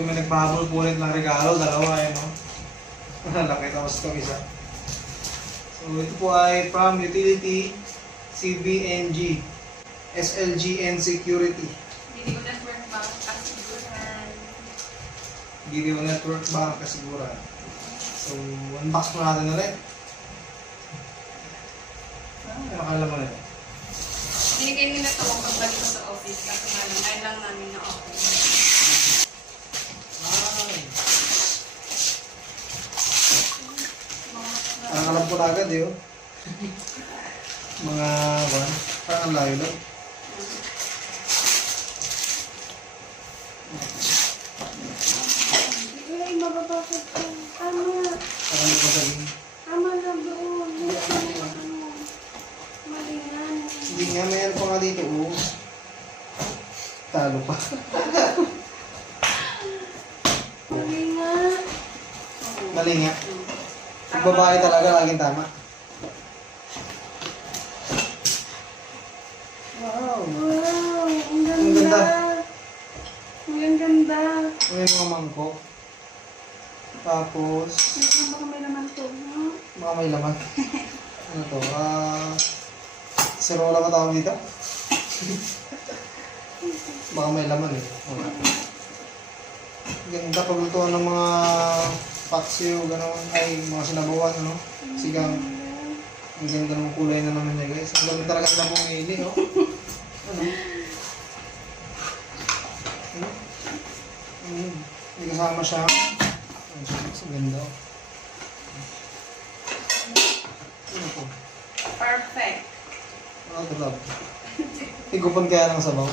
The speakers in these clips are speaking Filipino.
medyo may nagpahabol punit ng regalo, dalawa eh, no? Laki tapos ito isa. So ito po ay from Utility CBNG SLGN Security. Video Network Bank Kasiguran. Video Network Bank Kasiguran. So unbox mo natin ulit. Nakalaman nito. Binigay nila ito kung pagbalik ko sa office. Kasi nga lang, ngayon lang namin na-open. Parang alam ko na agad eh. Oh. Mga parang ang layo lang. Ay, mababakit ko. Tama. Parang hindi ko sabihin. Tama na doon. Malingan. Hindi nga, mayroon pa nga dito. Oh. Talo pa. Malingan. Mali nga. Yung babae talaga laging tama. Wow. Wow, ang Ang ganda. ganda. Ang ganda. May mga mangkok. Tapos, Baka may naman to, no? baka may laman. Ano to? Sirola ba tawag dito? Baka may laman eh. Wala. Ganda paglutuan ng mga paksiw, gano'n. Ay, mga sinabawan, ano? Sigang. Ang ganda ng kulay na naman niya, guys. Ang ganda talaga na pumili, oh. Ano? Ano? May kasama siya. Ang ganda. Ano po? Perfect. Ano ito, love? Higupan kaya ng sabaw.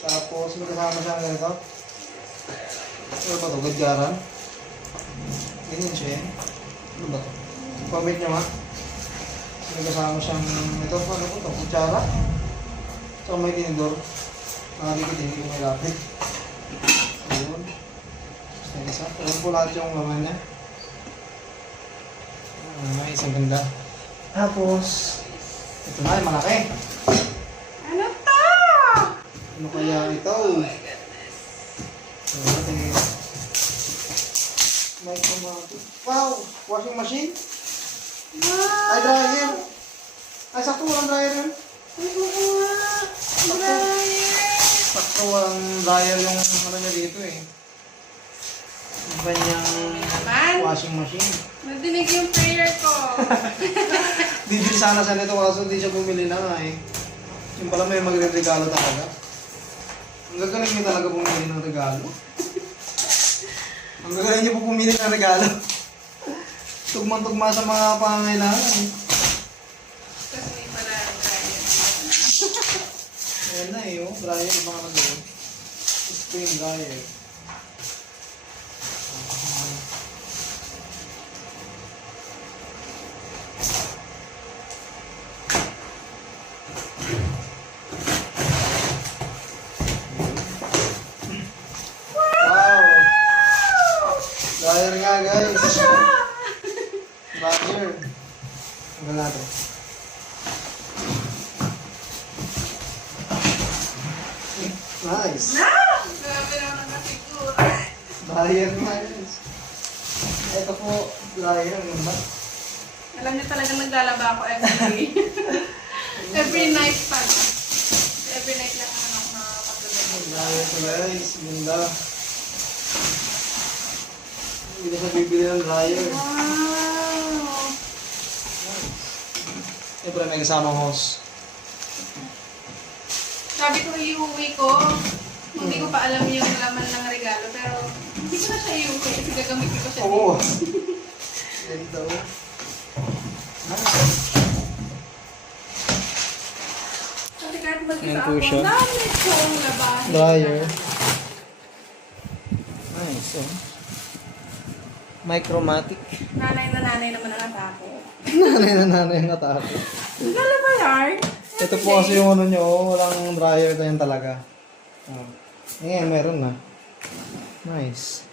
Tapos, may kasama siya ganito. Ano ba ito? Gadyaran? Ganyan siya eh. Ano ba ito? Pamit niya nga. May kasama siyang ito. Ano po ito? Kutsara? Saka may tinidor. Nakadikit, hindi ko may lapit. Ayun. Basta isa. Alam po lahat yung laman niya. Nice, ang ganda. Tapos, ito na yung malaki. Ano to? Ano kaya ito? Ano natin? Micromatic. Wow! Washing machine? Wow! Ay, dryer! Ay, sakto walang dryer yun. Ay, oo nga. Dryer! Sakto walang dryer yung ano niya dito eh. Yung kanyang Naman. washing machine. Nadinig yung prayer ko. Bibili sana sa nito kaso di siya bumili na nga eh. Yung pala may magre-regalo talaga. Ang gagaling niyo talaga bumili ng regalo. Ang gagaling niyo po bumili ng regalo. Tugmang-tugma sa mga pangangailangan. Tapos may pala dryer. Ayan na eh, oh. Dryer, yung mga nagawin. Spring dryer. Wow! Dryer nga guys. Dryer. Hanggang natin. Nice. Grabe naman nakafigura. Dryer nga guys. Ito po, dryer. Ang ganda. Alam niyo talaga naglalaba ako every day. Every night pala. Every night lang naman ako nakakapaglalaba. Dryer ko guys. Ang ganda. Hindi na siya bibili ng dryer. Wow! Siyempre may kasamang hose. Sabi ko iuwi ko, hindi ko pa alam yung laman ng regalo, pero hindi ko na siya iuwi kasi gagamitin ko siya. Oo. Ganda oh. Nice. Kasi kahit mag-isa Yan po ako, siya. dami kong labahin. Dryer. Nice oh. Micromatic. Nanay na nanay naman ang atake. Nanay ang atake. Lalaba yan? Ito po kasi yung ano nyo, oh, walang dryer na yan talaga. Oh. Ngayon, meron na. Nice.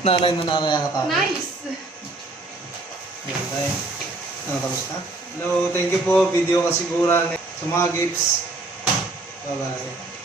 Nanay na nanay ang atake. Nice! Ganda eh. Ano, tapos na? Hello, thank you po. Video kasiguran. Sa mga gifts. Bye-bye.